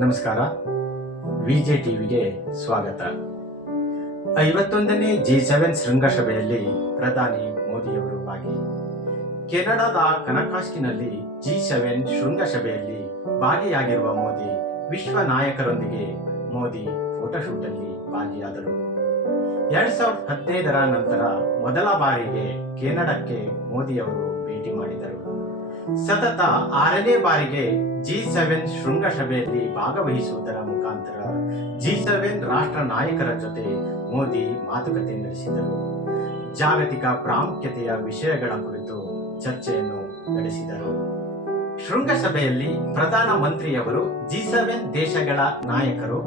ನಮಸ್ಕಾರ. ವಿಜೆ ಟಿವಿಗೆ ಸ್ವಾಗತ. 51ನೇ G7 ಶೃಂಗಸಭೆಯಲ್ಲಿ ಪ್ರಧಾನಿ ಮೋದಿಯವರು ಭಾಗಿ. ಕೆನಡಾದ ಕನಕಾಸ್ಕಿನಲ್ಲಿ G7 ಶೃಂಗಸಭೆಯಲ್ಲಿ ಭಾಗಿಯಾಗಿರುವ ಮೋದಿ ವಿಶ್ವ ನಾಯಕರೊಂದಿಗೆ ಫೋಟೋಶೂಟ್ ಅಲ್ಲಿ ಭಾಗಿಯಾದರು. 2015ರ ನಂತರ ಮೊದಲ ಬಾರಿಗೆ ಕೆನಡಾಕ್ಕೆ ಮೋದಿಯವರು ಭೇಟಿ ಮಾಡಿದರು. ಸತತ 6ನೇ ಬಾರಿಗೆ G7 ಶೃಂಗಸಭೆಯಲ್ಲಿ ಭಾಗವಹಿಸುವುದರ ಮುಖಾಂತರ G7 ರಾಷ್ಟ್ರ ನಾಯಕರ ಜೊತೆ ಮೋದಿ ಮಾತುಕತೆ ನಡೆಸಿದರು. ಜಾಗತಿಕ ಪ್ರಾಮುಖ್ಯತೆಯ ವಿಷಯಗಳ ಕುರಿತು ಚರ್ಚೆಯನ್ನು ನಡೆಸಿದರು. ಶೃಂಗಸಭೆಯಲ್ಲಿ ಪ್ರಧಾನ ಮಂತ್ರಿಯವರು G7 ದೇಶಗಳ ನಾಯಕರು,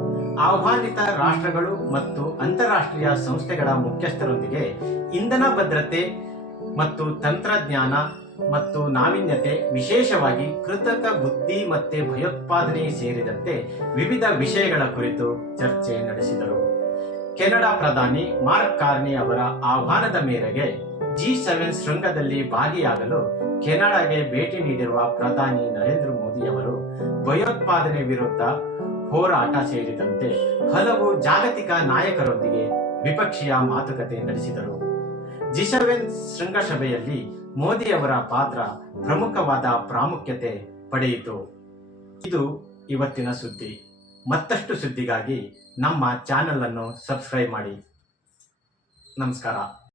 ಆಹ್ವಾನಿತ ರಾಷ್ಟ್ರಗಳು ಮತ್ತು ಅಂತಾರಾಷ್ಟ್ರೀಯ ಸಂಸ್ಥೆಗಳ ಮುಖ್ಯಸ್ಥರೊಂದಿಗೆ ಇಂಧನ ಭದ್ರತೆ ಮತ್ತು ತಂತ್ರಜ್ಞಾನ ಮತ್ತು ನಾವೀನ್ಯತೆ, ವಿಶೇಷವಾಗಿ ಕೃತಕ ಬುದ್ಧಿಮತ್ತೆ, ಭಯೋತ್ಪಾದನೆ ಸೇರಿದಂತೆ ವಿವಿಧ ವಿಷಯಗಳ ಕುರಿತು ಚರ್ಚೆ ನಡೆಸಿದರು. ಕೆನಡಾ ಪ್ರಧಾನಿ ಮಾರ್ಕ್ ಕಾರ್ನಿ ಅವರ ಆಹ್ವಾನದ ಮೇರೆಗೆ G7 ಶೃಂಗದಲ್ಲಿ ಭಾಗಿಯಾಗಲು ಕೆನಡಾಗೆ ಭೇಟಿ ನೀಡಿರುವ ಪ್ರಧಾನಿ ನರೇಂದ್ರ ಮೋದಿ ಅವರು ಭಯೋತ್ಪಾದನೆ ವಿರುದ್ಧ ಹೋರಾಟ ಸೇರಿದಂತೆ ಹಲವು ಜಾಗತಿಕ ನಾಯಕರೊಂದಿಗೆ ದ್ವಿಪಕ್ಷೀಯ ಮಾತುಕತೆ ನಡೆಸಿದರು. G7 ಶೃಂಗಸಭೆಯಲ್ಲಿ ಮೋದಿ ಅವರ ಪಾತ್ರ ಪ್ರಮುಖವಾದ ಪ್ರಾಮುಖ್ಯತೆ ಪಡೆಯಿತು. ಇದು ಇವತ್ತಿನ ಸುದ್ದಿ. ಮತ್ತಷ್ಟು ಸುದ್ದಿಗಾಗಿ ನಮ್ಮ ಚಾನೆಲ್ ಅನ್ನು ಸಬ್ಸ್ಕ್ರೈಬ್ ಮಾಡಿ. ನಮಸ್ಕಾರ.